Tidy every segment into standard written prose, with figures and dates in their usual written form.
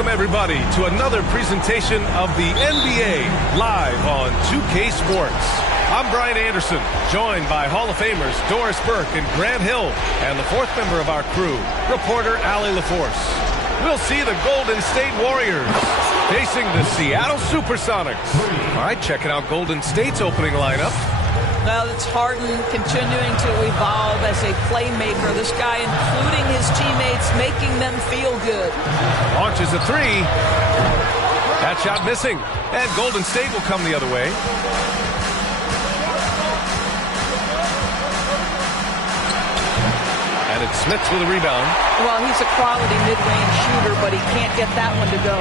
Welcome, everybody, to another presentation of the NBA live on 2K Sports. I'm Brian Anderson, joined by Hall of Famers Doris Burke and Grant Hill, and the fourth member of our crew, reporter Allie LaForce. We'll see the Golden State Warriors facing the Seattle Supersonics. All right, checking out Golden State's opening lineup. Well, it's Harden continuing to evolve as a playmaker. This guy, including his teammates, making them feel good. Launches a three. That shot missing. And Golden State will come the other way. And it's Smith with a rebound. Well, he's a quality mid-range shooter, but he can't get that one to go.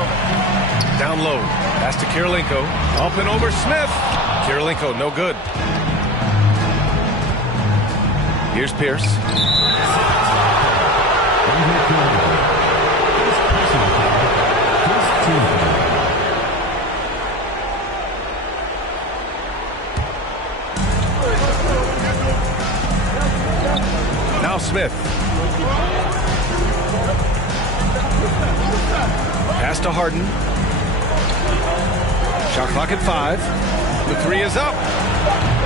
Down low. Pass to Kirilenko. Up and over Smith. Kirilenko, no good. Here's Pierce. Now Smith. Pass to Harden. Shot clock at 5. The three is up.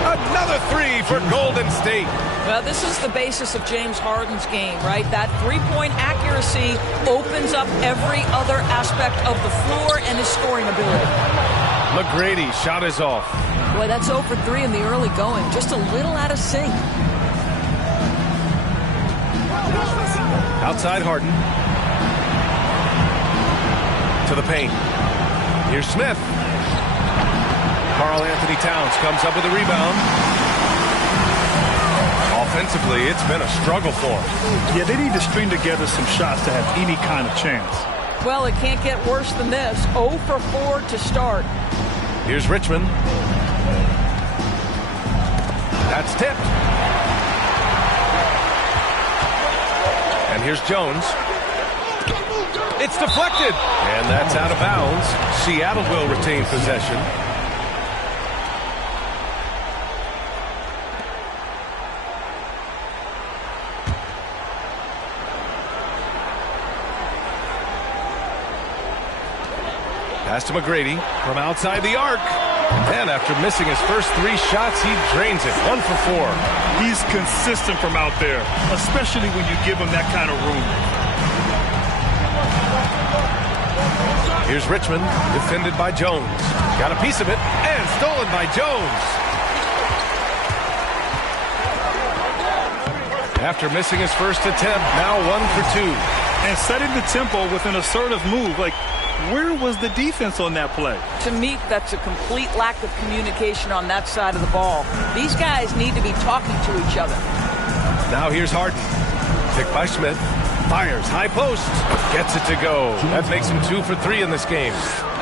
Another three for Golden State. Well, this is the basis of James Harden's game, right? That three-point accuracy opens up every other aspect of the floor and his scoring ability. McGrady, shot is off. Boy, that's 0 for 3 in the early going. Just a little out of sync. Outside Harden. To the paint. Here's Smith. Karl Anthony Towns comes up with a rebound. Offensively, it's been a struggle for him. Yeah, they need to string together some shots to have any kind of chance. Well, it can't get worse than this. 0 for 4 to start. Here's Richmond. That's tipped. And here's Jones. It's deflected. And that's out of bounds. Seattle will retain possession. Pass to McGrady from outside the arc. And after missing his first 3 shots, he drains it. 1 for 4. He's consistent from out there, especially when you give him that kind of room. Here's Richmond, defended by Jones. Got a piece of it, and stolen by Jones. After missing his first attempt, now 1 for 2. And setting the tempo with an assertive move. Like, where was the defense on that play? To me, that's a complete lack of communication on that side of the ball. These guys need to be talking to each other. Now here's Harden. Picked by Smith. Fires, high post. Gets it to go. That makes him 2 for 3 in this game.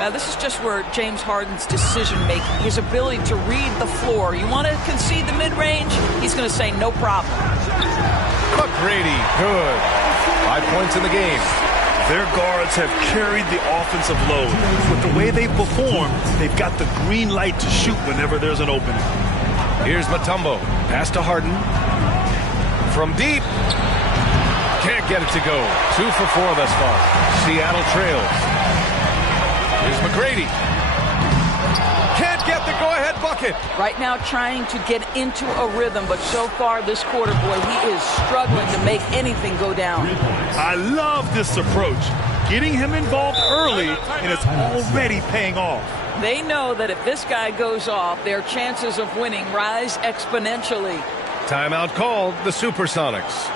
This is just where James Harden's decision-making, his ability to read the floor. You want to concede the mid-range? He's going to say no problem. McGrady, good. 5 points in the game. Their guards have carried the offensive load. With the way they perform, they've got the green light to shoot whenever there's an opening. Here's Mutombo. Pass to Harden. From deep. Can't get it to go. 2 for 4 thus far. Seattle trails. Here's McGrady. Can't get the go-ahead bucket. Right now trying to get into a rhythm, but so far this quarter, boy, he is struggling to make anything go down. I love this approach. Getting him involved early, and it's already paying off. They know that if this guy goes off, their chances of winning rise exponentially. Timeout called, the Supersonics.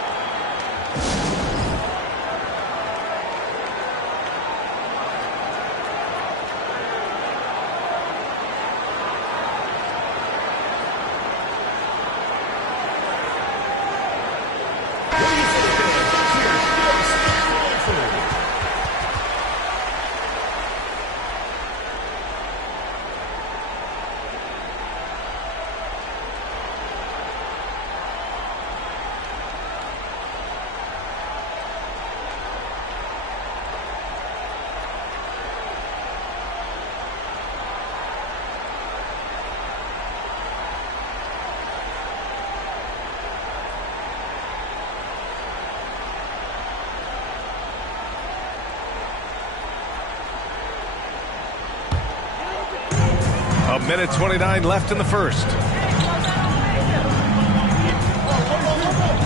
A minute 29 left in the first.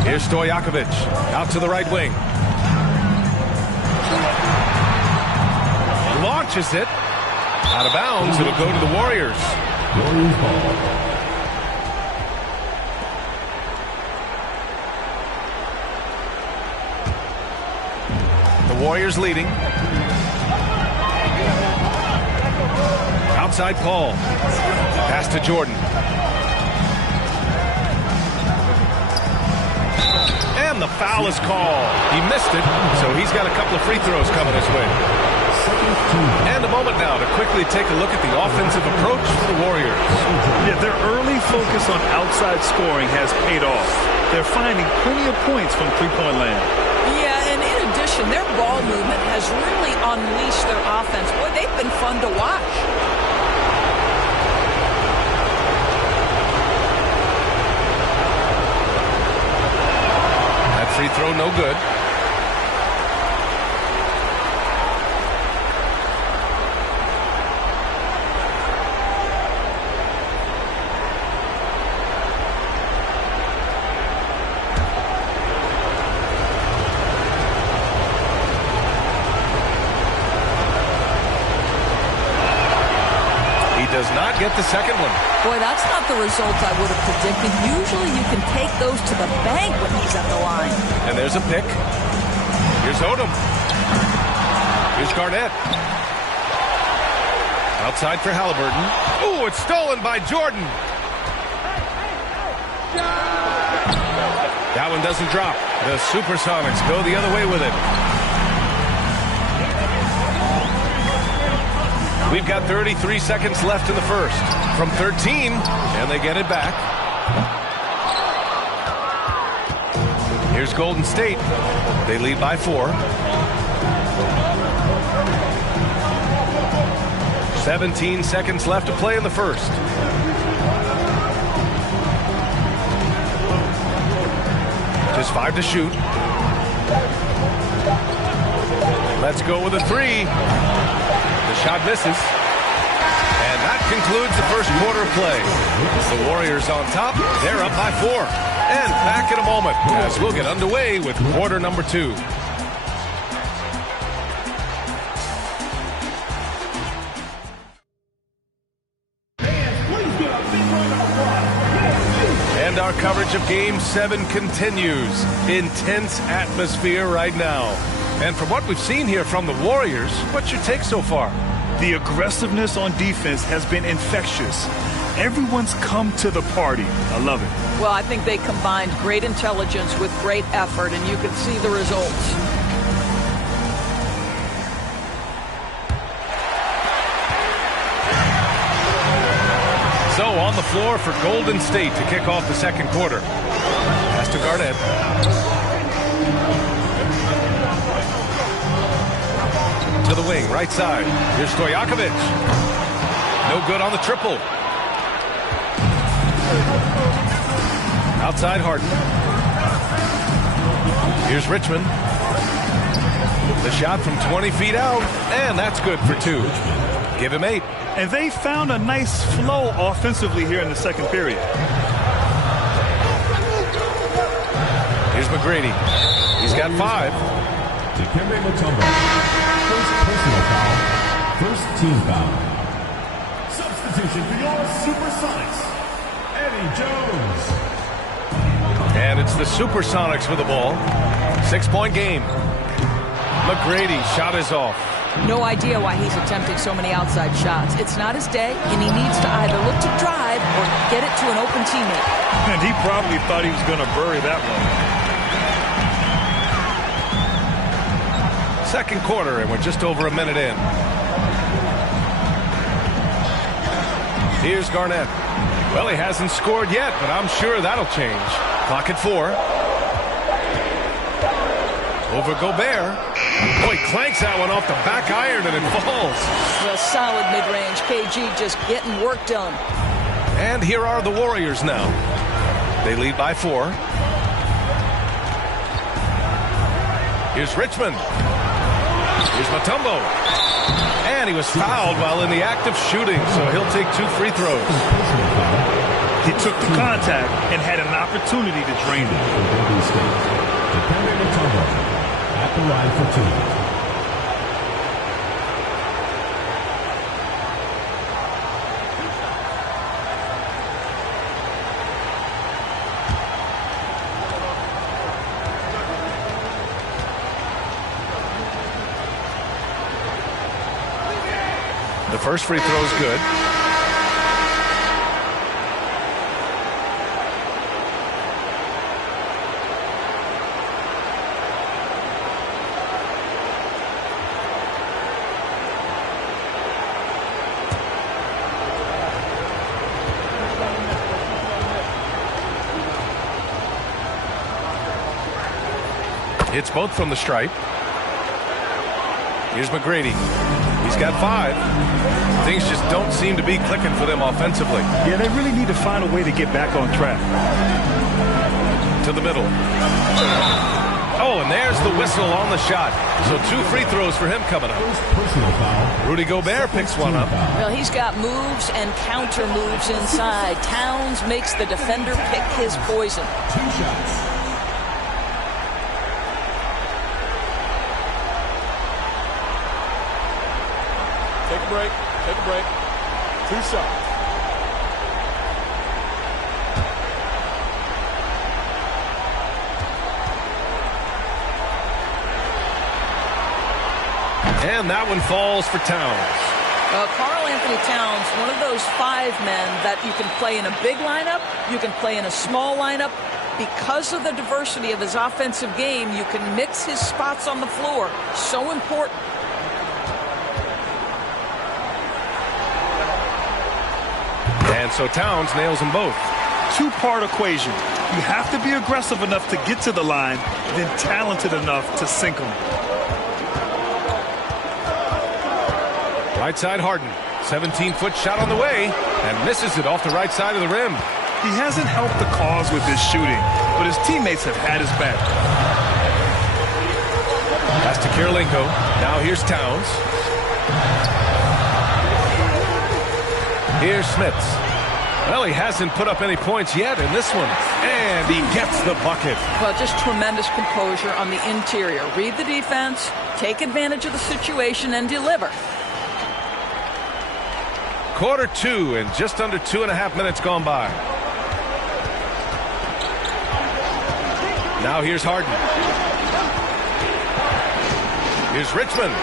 Here's Stojakovic out to the right wing. Launches it. Out of bounds. It'll go to the Warriors. The Warriors leading. Outside Paul. Pass to Jordan. And the foul is called. He missed it, so he's got a couple of free throws coming his way. And a moment now to quickly take a look at the offensive approach for the Warriors. Yeah, their early focus on outside scoring has paid off. They're finding plenty of points from three-point land. Yeah, and in transition. Their ball movement has really unleashed their offense. Boy, they've been fun to watch. That free throw no good. Does not get the second one. Boy, that's not the result I would have predicted. Usually you can take those to the bank when he's at the line. And there's a pick. Here's Odom. Here's Garnett. Outside for Halliburton. Ooh, it's stolen by Jordan. That one doesn't drop. The Supersonics go the other way with it. We've got 33 seconds left in the first. From 13, and they get it back. Here's Golden State. They lead by 4. 17 seconds left to play in the first. Just 5 to shoot. Let's go with a 3. The shot misses. And that concludes the first quarter of play. The Warriors on top. They're up by 4. And back in a moment as we'll get underway with quarter number 2. And our coverage of Game 7 continues. Intense atmosphere right now. And from what we've seen here from the Warriors, what's your take so far? The aggressiveness on defense has been infectious. Everyone's come to the party. I love it. Well, I think they combined great intelligence with great effort, and you can see the results. So on the floor for Golden State to kick off the second quarter. Pass to Garnett. To the wing, right side. Here's Stojakovic. No good on the triple. Outside Harden. Here's Richmond. The shot from 20 feet out, and that's good for 2. Give him 8. And they found a nice flow offensively here in the second period. Here's McGrady. He's got 5. Dikembe Mutombo. First personal foul. First team foul. Substitution for your Supersonics. Eddie Jones. And it's the Supersonics with the ball. 6-point game. McGrady shot is off. No idea why he's attempting so many outside shots. It's not his day, and he needs to either look to drive or get it to an open teammate. And he probably thought he was going to bury that one. Second quarter, and we're just over a minute in. Here's Garnett. Well, he hasn't scored yet, but I'm sure that'll change. Clock at 4. Over Gobert. Boy, clanks that one off the back iron and it falls. Well, solid mid-range. KG just getting work done. And here are the Warriors now. They lead by 4. Here's Richmond. Here's Mutombo. And he was fouled while in the act of shooting, so he'll take 2 free throws. He took the contact and had an opportunity to drain it. Dikembe Mutombo at the line for 2. The first free throw is good. It's both from the stripe. Here's McGrady. He's got 5. Things just don't seem to be clicking for them offensively. Yeah, they really need to find a way to get back on track. To the middle. Oh, and there's the whistle on the shot. So 2 free throws for him coming up. Personal foul. Rudy Gobert picks one up. Well, he's got moves and counter moves inside. Towns makes the defender pick his poison. 2 shots. Take a break. Take a break. 2 shots. And that one falls for Towns. Karl Anthony Towns, one of those 5 men that you can play in a big lineup, you can play in a small lineup. Because of the diversity of his offensive game, you can mix his spots on the floor. So important. And so Towns nails them both. 2-part equation. You have to be aggressive enough to get to the line, then talented enough to sink them. Right side Harden. 17-foot shot on the way and misses it off the right side of the rim. He hasn't helped the cause with his shooting, but his teammates have had his back. Pass to Kirilenko. Now here's Towns. Here's Smits. Well, he hasn't put up any points yet in this one. And he gets the bucket. Well, just tremendous composure on the interior. Read the defense, take advantage of the situation, and deliver. Quarter 2 and just under 2.5 minutes gone by. Now here's Harden. Here's Richmond.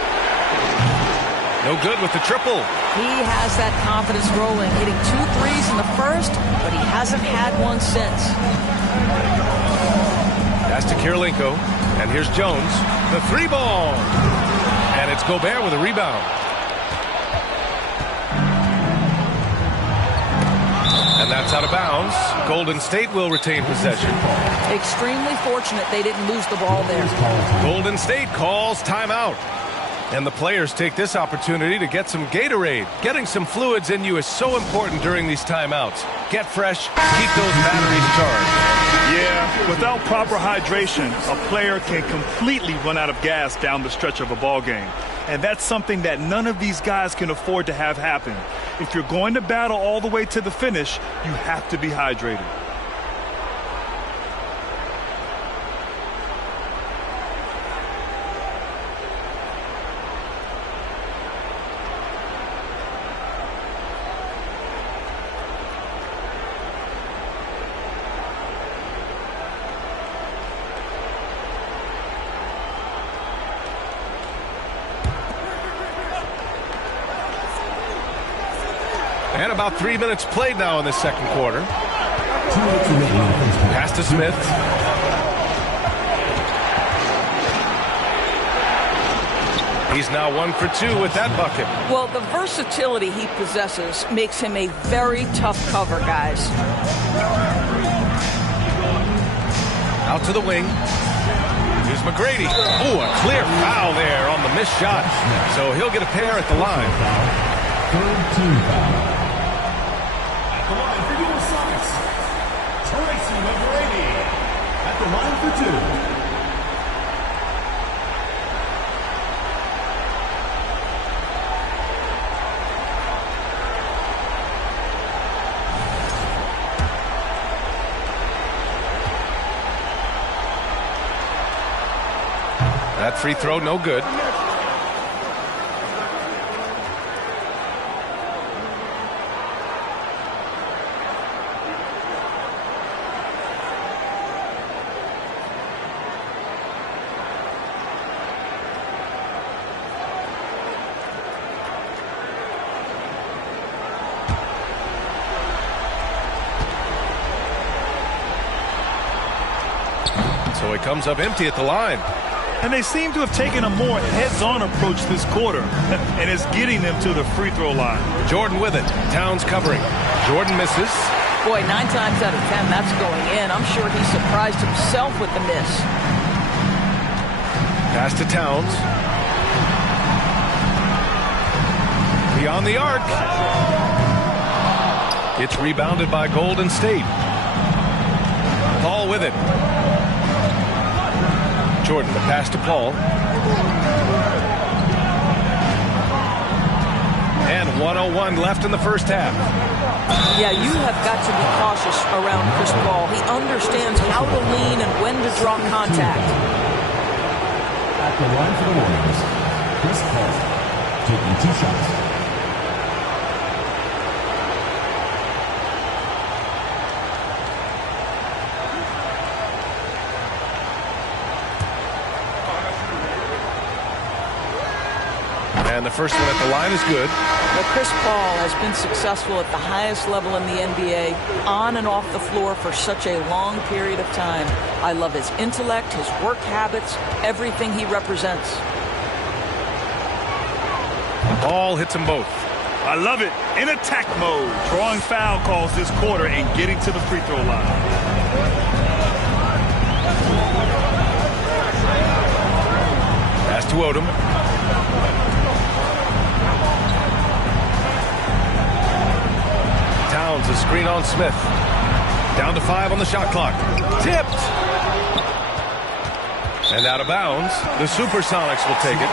No good with the triple. He has that confidence rolling, hitting 2 threes in the first, but he hasn't had one since. Pass to Kirilenko. And here's Jones. The 3-ball. And it's Gobert with a rebound. And that's out of bounds. Golden State will retain possession. Extremely fortunate they didn't lose the ball there. Golden State calls timeout. And the players take this opportunity to get some Gatorade. Getting some fluids in you is so important during these timeouts. Get fresh, keep those batteries charged. Yeah, without proper hydration, a player can completely run out of gas down the stretch of a ball game. And that's something that none of these guys can afford to have happen. If you're going to battle all the way to the finish, you have to be hydrated. And about 3 minutes played now in the second quarter. 2 minutes remaining in the first half. Pass to Smith. He's now 1 for 2 with that bucket. Well, the versatility he possesses makes him a very tough cover, guys. Out to the wing. Here's McGrady. Oh, a clear foul there on the missed shot. So he'll get a pair at the line. Third team foul. At the line for your Sonics, Tracy McGrady. At the line for 2. That free throw, no good. So he comes up empty at the line. And they seem to have taken a more heads-on approach this quarter, and it's getting them to the free throw line. Jordan with it. Towns covering. Jordan misses. Boy, 9 times out of 10, that's going in. I'm sure he surprised himself with the miss. Pass to Towns. Beyond the arc. It's rebounded by Golden State. Paul with it. Jordan, the pass to Paul. And 1:01 left in the first half. Yeah, you have got to be cautious around Chris Paul. He understands how to lean and when to draw contact. At the line for the Warriors, Chris Paul, taking 2 shots. And the first one at the line is good. Well, Chris Paul has been successful at the highest level in the NBA, on and off the floor for such a long period of time. I love his intellect, his work habits, everything he represents. Paul hits them both. I love it. In attack mode, drawing foul calls this quarter and getting to the free throw line. Pass to Odom. Towns, a screen on Smith. Down to 5 on the shot clock. Tipped. And out of bounds. The Supersonics will take it.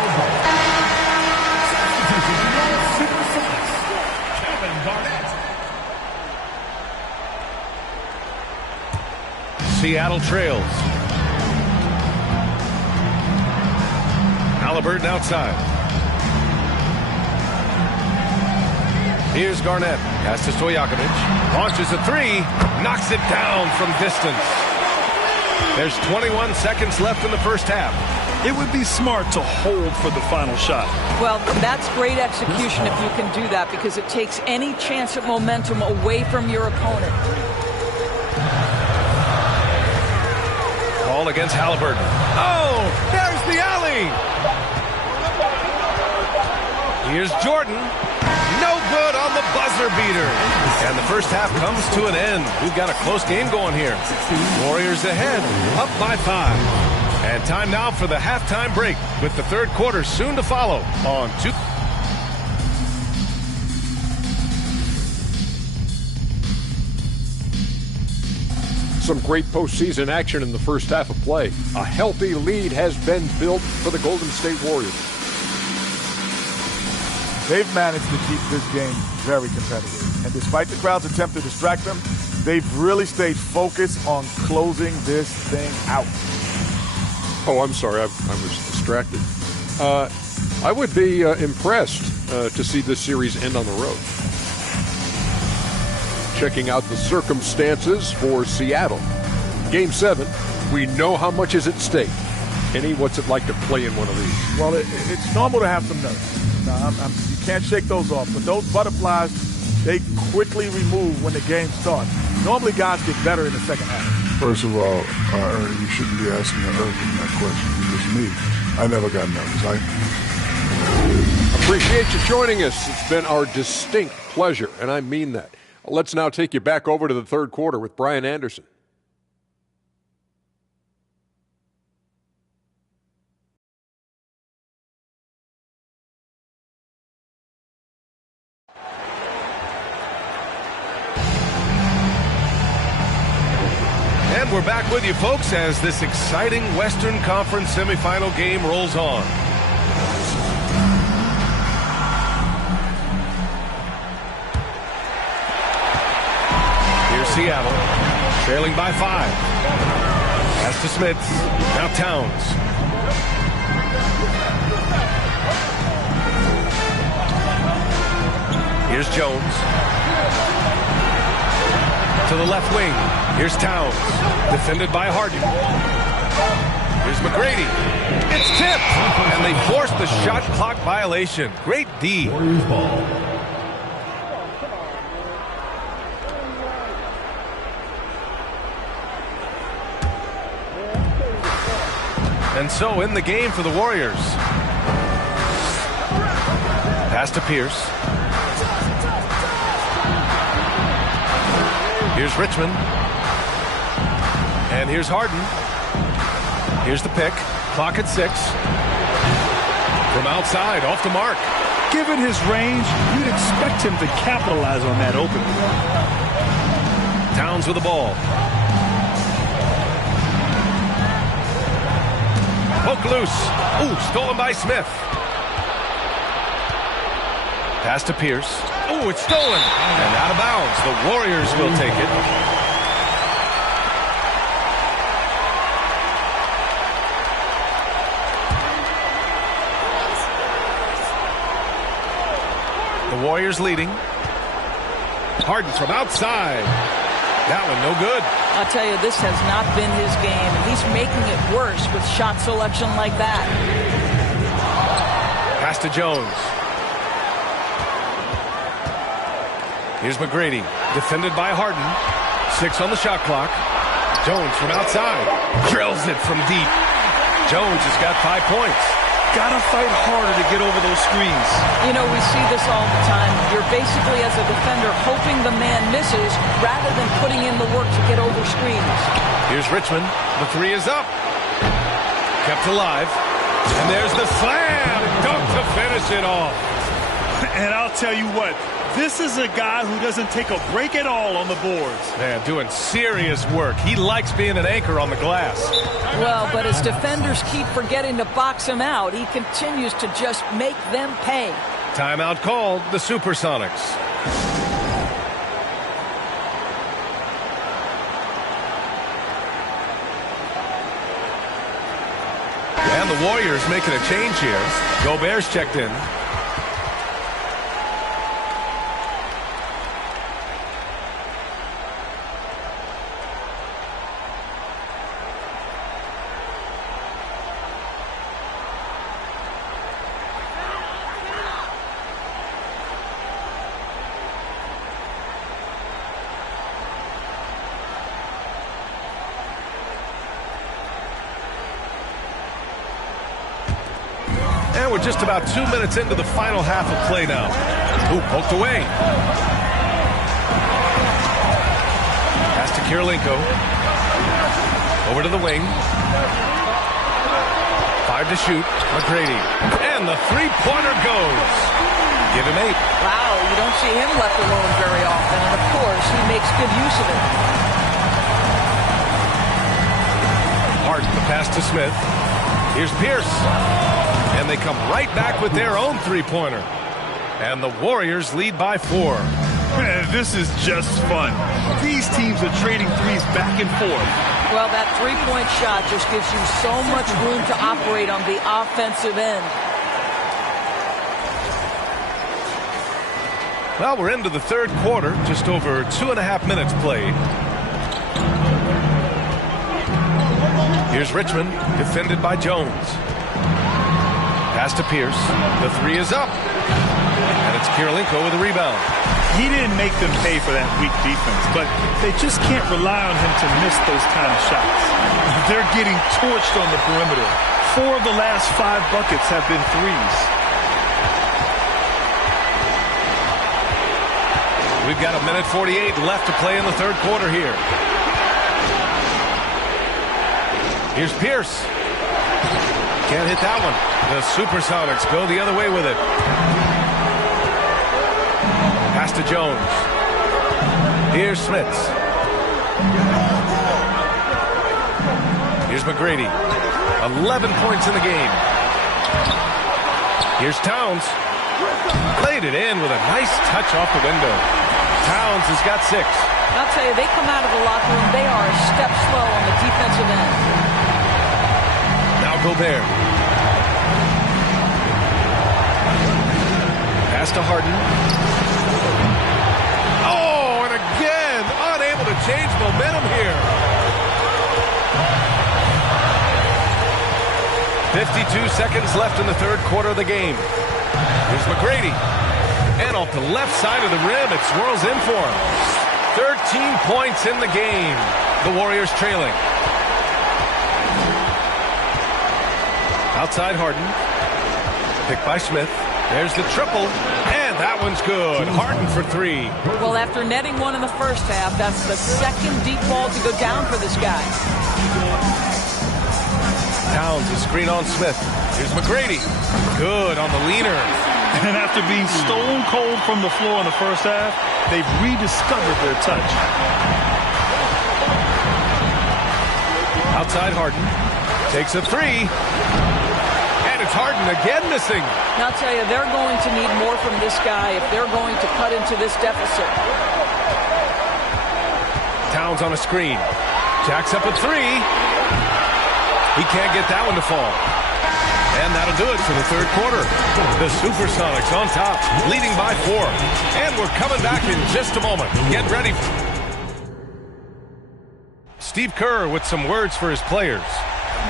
Seattle trails. Halliburton outside. Here's Garnett. Pass to Stojakovic. Launches a 3. Knocks it down from distance. There's 21 seconds left in the first half. It would be smart to hold for the final shot. Well, that's great execution if you can do that, because it takes any chance at momentum away from your opponent. Ball against Halliburton. Oh, there's the alley. Here's Jordan. No good on the buzzer beater. And the first half comes to an end. We've got a close game going here. Warriors ahead, up by 5. And time now for the halftime break, with the third quarter soon to follow on 2. Some great postseason action in the first half of play. A healthy lead has been built for the Golden State Warriors. They've managed to keep this game very competitive. And despite the crowd's attempt to distract them, they've really stayed focused on closing this thing out. Oh, I'm sorry. I was distracted. I would be impressed to see this series end on the road. Checking out the circumstances for Seattle. Game 7, we know how much is at stake. Kenny, what's it like to play in one of these? Well, it's normal to have some nerves. Now, you can't shake those off. But those butterflies, they quickly remove when the game starts. Normally, guys get better in the second half. First of all, Ernie, you shouldn't be asking Irvin that question. Because me, I never got nervous. Appreciate you joining us. It's been our distinct pleasure, and I mean that. Let's now take you back over to the third quarter with Brian Anderson. And we're back with you, folks, as this exciting Western Conference semifinal game rolls on. Here's Seattle, trailing by 5. Pass to Smith. Now Towns. Here's Jones. To the left wing. Here's Towns. Defended by Harden. Here's McGrady. It's tipped. And they force the shot clock violation. Great D. Warriors ball. And so in the game for the Warriors. Pass to Pierce. Here's Richmond. And here's Harden. Here's the pick. Clock at 6. From outside, off the mark. Given his range, you'd expect him to capitalize on that opening. Towns with the ball. Poke loose. Ooh, stolen by Smith. Pass to Pierce. Ooh, it's stolen. And out of bounds. The Warriors will take it. The Warriors leading. Harden from outside. That one no good. I'll tell you, this has not been his game, and he's making it worse with shot selection like that. Pass to Jones. Here's McGrady, defended by Harden. 6 on the shot clock. Jones from outside. Drills it from deep. Jones has got 5 points. Gotta fight harder to get over those screens. You know, we see this all the time. You're basically, as a defender, hoping the man misses rather than putting in the work to get over screens. Here's Richmond. The 3 is up. Kept alive. And there's the slam. Dunk to finish it off. And I'll tell you what, this is a guy who doesn't take a break at all on the boards. Man, doing serious work. He likes being an anchor on the glass. Well, but as defenders keep forgetting to box him out, he continues to just make them pay. Timeout called, the Supersonics. And the Warriors making a change here. Gobert's checked in. And we're just about 2 minutes into the final half of play now. Ooh, poked away. Pass to Kirilenko. Over to the wing. 5 to shoot. McGrady. And the three-pointer goes. Give him 8. Wow, you don't see him left alone very often. And, of course, he makes good use of it. Harden, the pass to Smith. Here's Pierce. And they come right back with their own three-pointer. And the Warriors lead by 4. Man, this is just fun. These teams are trading threes back and forth. Well, that three-point shot just gives you so much room to operate on the offensive end. Well, we're into the third quarter. Just over 2.5 minutes played. Here's Richmond, defended by Jones. Pass to Pierce. The 3 is up. And it's Kirilenko with a rebound. He didn't make them pay for that weak defense, but they just can't rely on him to miss those kind of shots. They're getting torched on the perimeter. 4 of the last 5 buckets have been threes. We've got 1:48 left to play in the third quarter here. Here's Pierce. Can't hit that one. The Supersonics go the other way with it. Pass to Jones. Here's Smits. Here's McGrady. 11 points in the game. Here's Towns. Played it in with a nice touch off the window. Towns has got 6. I'll tell you, they come out of the locker room, they are a step slow on the defensive end. Now Gobert. Pass to Harden. Oh, and again, unable to change momentum here. 52 seconds left in the third quarter of the game. Here's McGrady. And off the left side of the rim, it swirls in for him. 13 points in the game. The Warriors trailing. Outside Harden. Picked by Smith. There's the triple. And that one's good. Harden for 3. Well, after netting one in the first half, that's the second deep ball to go down for this guy. Towns, a screen on Smith. Here's McGrady. Good on the leaner. And after being stone cold from the floor in the first half, they've rediscovered their touch. Outside Harden. Takes a three. And it's Harden again missing. Now I'll tell you, they're going to need more from this guy if they're going to cut into this deficit. Towns on a screen. Jacks up a three. He can't get that one to fall. And that'll do it for the third quarter. The Supersonics on top, leading by 4. And we're coming back in just a moment. Get ready. Steve Kerr with some words for his players.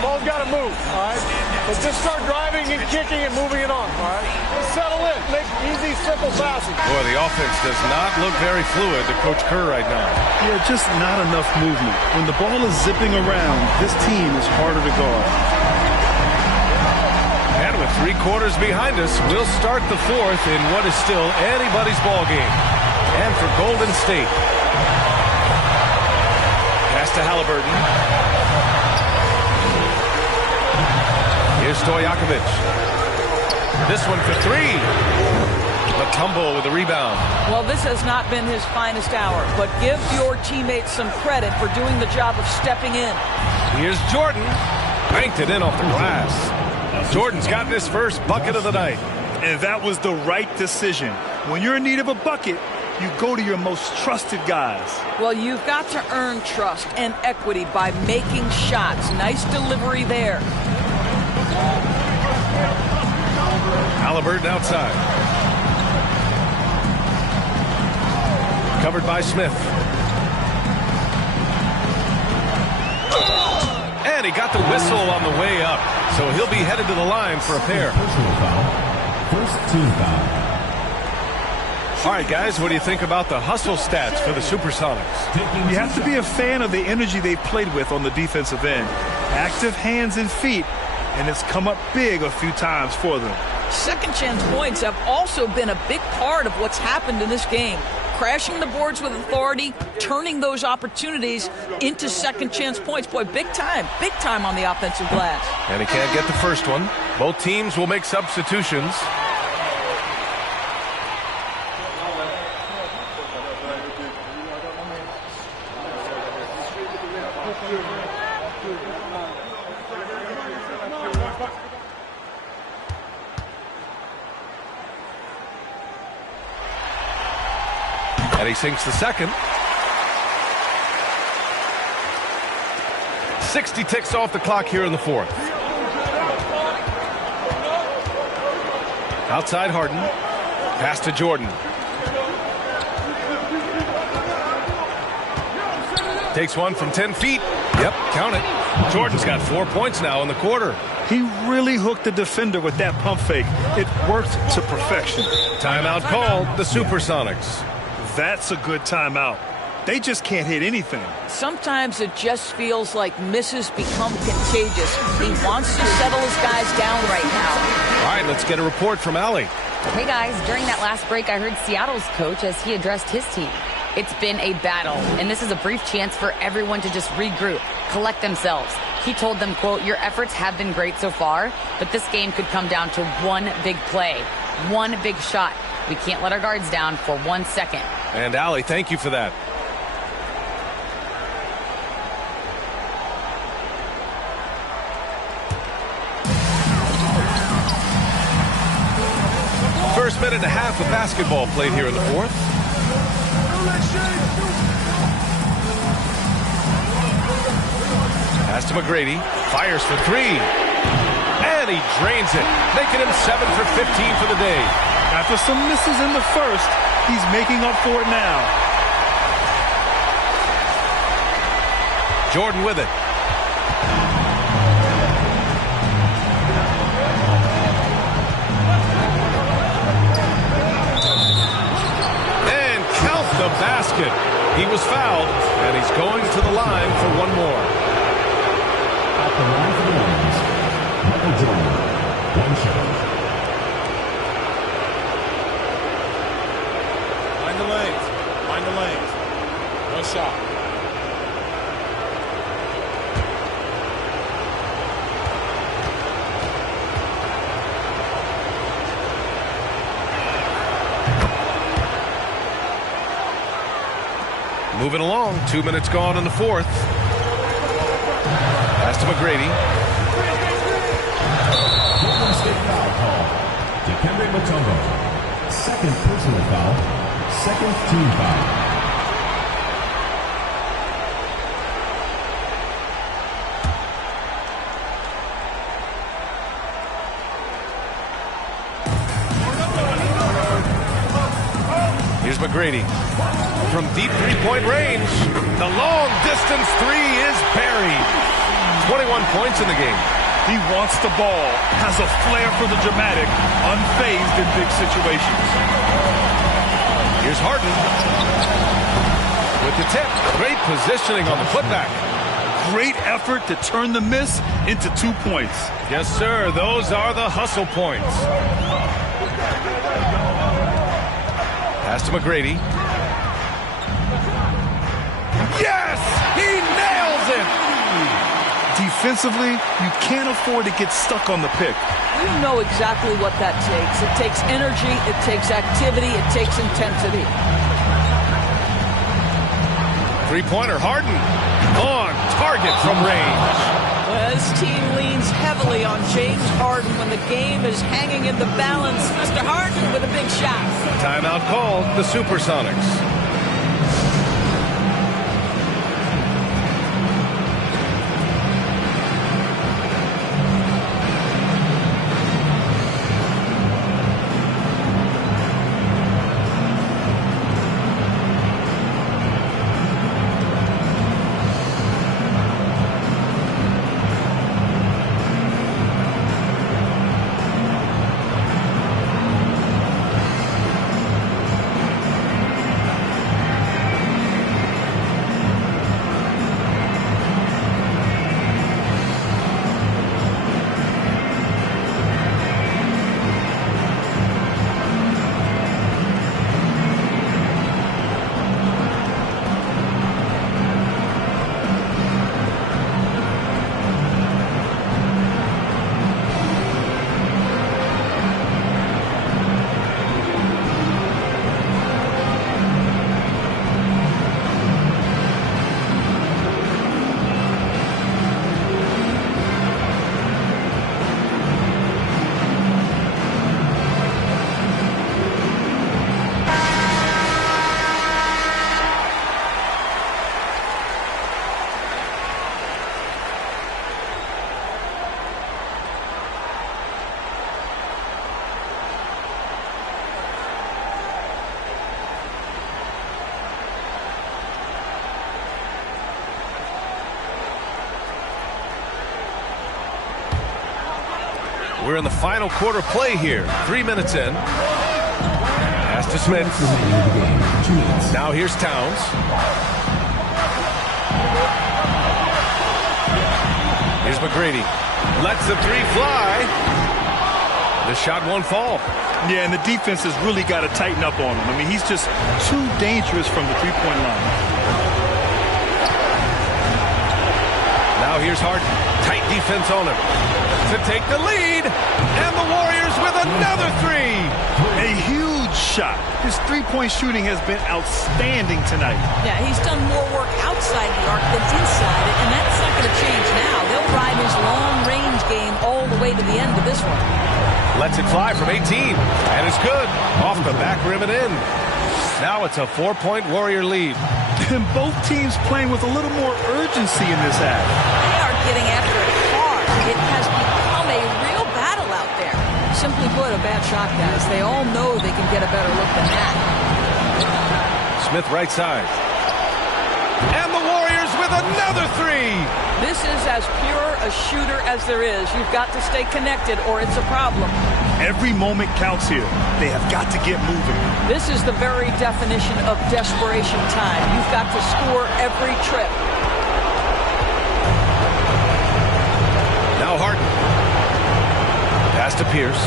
Ball's got to move, all right? But just start driving and kicking and moving it on, all right? Just settle in. Make easy, simple passing. Boy, the offense does not look very fluid to Coach Kerr right now. Yeah, just not enough movement. When the ball is zipping around, this team is harder to guard. And with 3 quarters behind us, we'll start the fourth in what is still anybody's ball game. And for Golden State. Pass to Halliburton. Here's Stojakovic. This one for 3. Mutombo with a rebound. Well, this has not been his finest hour, but give your teammates some credit for doing the job of stepping in. Here's Jordan. Banked it in off the glass. Jordan's gotten his first bucket of the night. And that was the right decision. When you're in need of a bucket, you go to your most trusted guys. Well, you've got to earn trust and equity by making shots. Nice delivery there. Halliburton outside. Covered by Smith. And he got the whistle on the way up. So he'll be headed to the line for a pair. First team foul. All right, guys, what do you think about the hustle stats for the Supersonics? You have to be a fan of the energy they've played with on the defensive end. Active hands and feet, and it's come up big a few times for them. Second chance points have also been a big part of what's happened in this game. Crashing the boards with authority, turning those opportunities into second chance points. Boy, big time on the offensive glass. And he can't get the first one. Both teams will make substitutions. And he sinks the second. 60 ticks off the clock here in the fourth. Outside Harden. Pass to Jordan. Takes one from 10 feet. Yep, count it. Jordan's got 4 points now in the quarter. He really hooked the defender with that pump fake. It worked to perfection. Timeout called, the Supersonics. That's a good timeout. They just can't hit anything. Sometimes it just feels like misses become contagious. He wants to settle his guys down right now. All right, let's get a report from Allie. Hey, guys. During that last break, I heard Seattle's coach as he addressed his team. It's been a battle, and this is a brief chance for everyone to just regroup, collect themselves. He told them, quote, "Your efforts have been great so far, but this game could come down to one big play, one big shot. We can't let our guards down for 1 second." And Allie, thank you for that. First minute and a half of basketball played here in the fourth. Pass to McGrady. Fires for 3. And he drains it, making him 7 for 15 for the day. After some misses in the first, he's making up for it now. Jordan with it. And count the basket. He was fouled, and he's going to the line for one more. At the line for the Lions, Michael Jordan, 1 shot. Find the lanes. Find the lanes. 1 shot. Moving along. 2 minutes gone in the fourth. Pass to McGrady. Golden State foul call. Dikembe Mutombo. Second personal foul. Second team foul. Here's McGrady. From deep three-point range, the long-distance three is buried. 21 points in the game. He wants the ball, has a flair for the dramatic, unfazed in big situations. Here's Harden. With the tip. Great positioning on the putback. Great effort to turn the miss into 2 points. Yes, sir. Those are the hustle points. Pass to McGrady. Yes! He nails it! Defensively, you can't afford to get stuck on the pick. You know exactly what that takes. It takes energy, it takes activity, it takes intensity. Three-pointer, Harden. On target from range. Well, this team leans heavily on James Harden when the game is hanging in the balance. Mr. Harden with a big shot. Timeout called, the Supersonics. We're in the final quarter play here. 3 minutes in. Pass to Smith. Now here's Towns. Here's McGrady. Lets the three fly. The shot won't fall. Yeah, and the defense has really got to tighten up on him. I mean, he's just too dangerous from the three-point line. Now here's Harden. Tight defense on him to take the lead, and the Warriors with another three. A huge shot. His three-point shooting has been outstanding tonight. Yeah, he's done more work outside the arc than inside it, and that's not going to change now. They'll ride his long-range game all the way to the end of this one. Lets it fly from 18, and it's good. Off the back rim and in. Now it's a 4-point Warrior lead. And both teams playing with a little more urgency in this half. They are getting after it hard. It has become a real battle out there. Simply put, a bad shot, guys. They all know they can get a better look than that. Smith right side. And the Warriors with another three. This is as pure a shooter as there is. You've got to stay connected or it's a problem. Every moment counts here. They have got to get moving. This is the very definition of desperation time. You've got to score every trip. Now Harden. Pass to Pierce.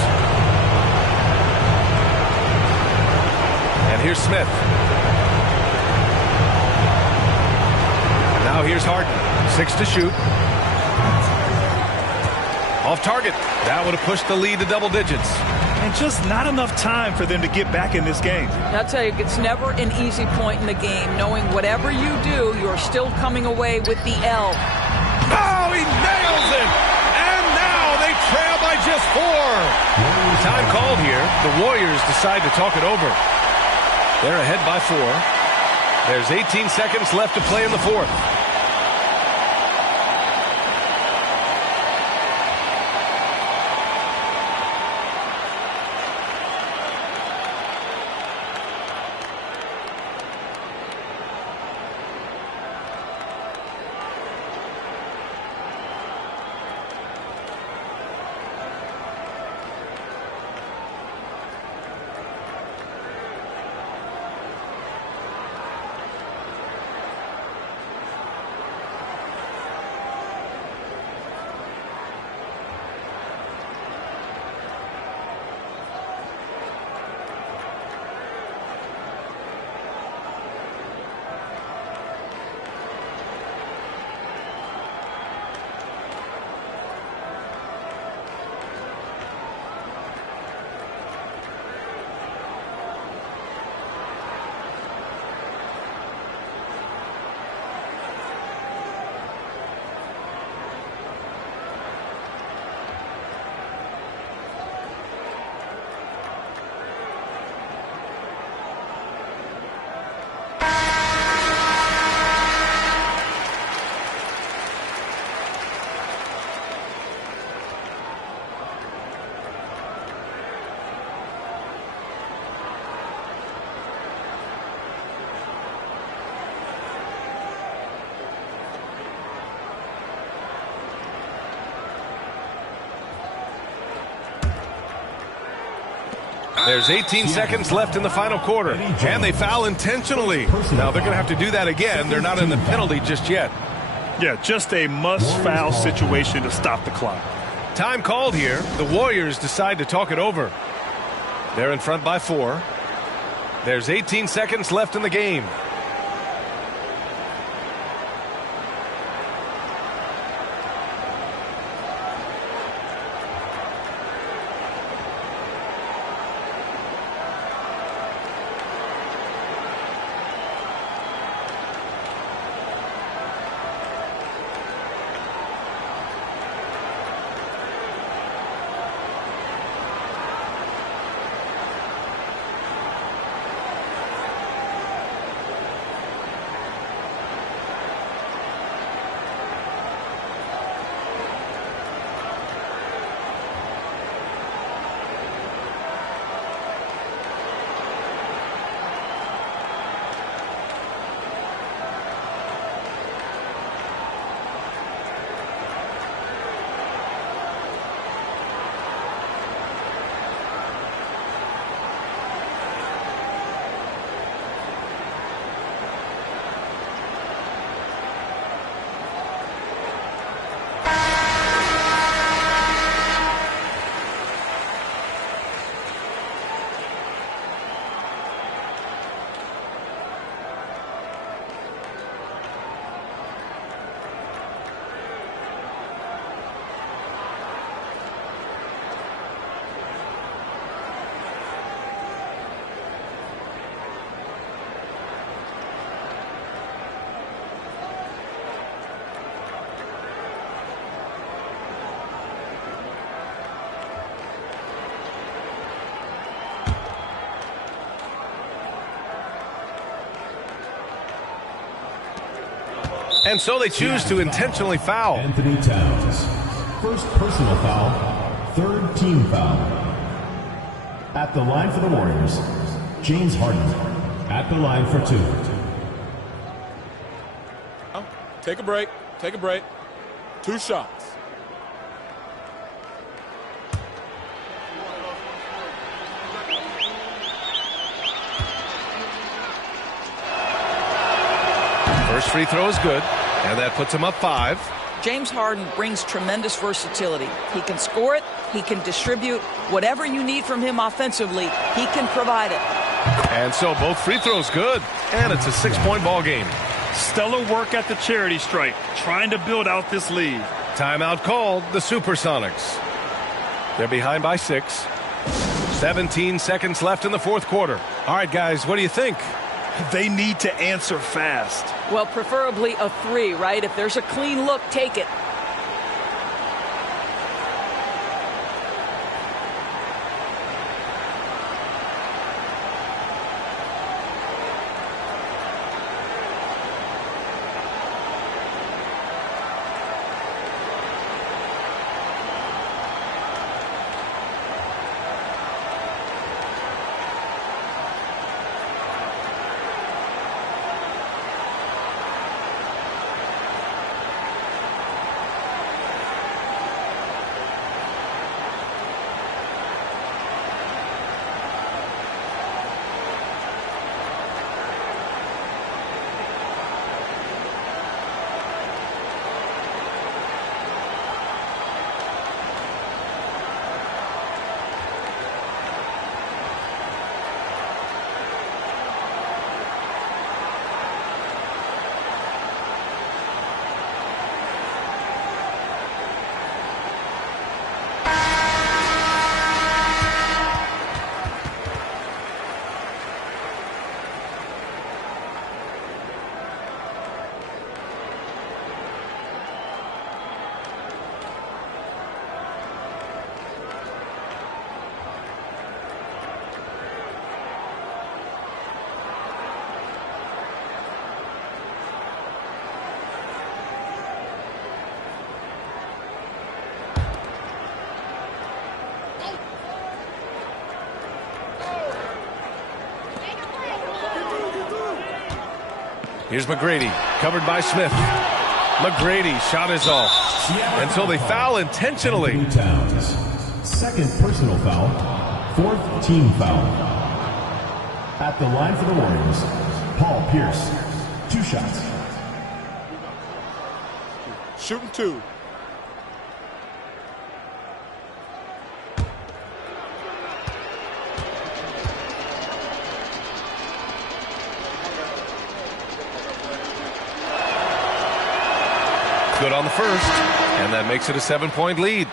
And here's Smith. Now here's Harden. 6 to shoot. Off target. That would have pushed the lead to double digits. and just not enough time for them to get back in this game. I'll tell you, it's never an easy point in the game, knowing whatever you do, you're still coming away with the L. Oh, he nails it! And now they trail by just 4. Time called here. The Warriors decide to talk it over. They're ahead by 4. There's 18 seconds left to play in the 4th. There's 18 seconds left in the final quarter, and they foul intentionally. Now they're going to have to do that again. They're not in the penalty just yet. Yeah, just a must-foul situation to stop the clock. Time called here. The Warriors decide to talk it over. They're in front by 4. There's 18 seconds left in the game. And so they choose to intentionally foul. Anthony Towns. First personal foul, third team foul. At the line for the Warriors, James Harden. At the line for 2. Take a break. Take a break. 2 shots. First free throw is good, and that puts him up 5. James Harden brings tremendous versatility. He can score it, he can distribute. Whatever you need from him offensively, he can provide it. And so both free throws good, and it's a 6-point ball game. Stellar work at the charity stripe, trying to build out this lead. Timeout called, the Supersonics. They're behind by 6. 17 seconds left in the fourth quarter. All right, guys, what do you think? They need to answer fast. Well, preferably a 3, right? If there's a clean look, take it. Here's McGrady, covered by Smith. McGrady shot is off until they foul intentionally. Towns. Second personal foul. Fourth team foul. At the line for the Warriors, Paul Pierce. 2 shots. Shooting 2. Good on the first, and that makes it a 7-point lead.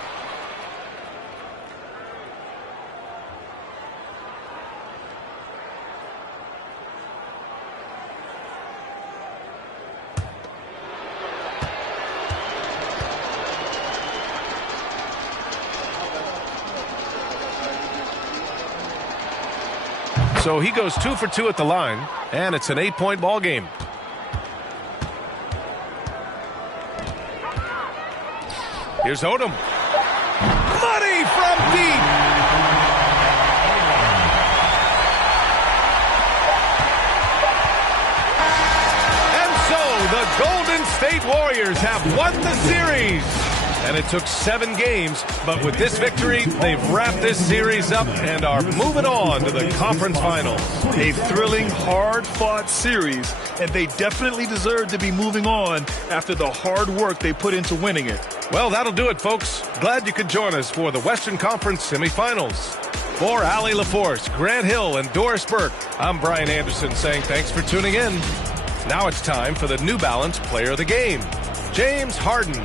So he goes 2 for 2 at the line, and it's an 8-point ball game. Here's Odom. Money from deep. And so the Golden State Warriors have won the series. And it took 7 games, but with this victory, they've wrapped this series up and are moving on to the conference finals. A thrilling, hard-fought series, and they definitely deserve to be moving on after the hard work they put into winning it. Well, that'll do it, folks. Glad you could join us for the Western Conference semifinals. For Allie LaForce, Grant Hill, and Doris Burke, I'm Brian Anderson saying thanks for tuning in. Now it's time for the New Balance Player of the Game, James Harden.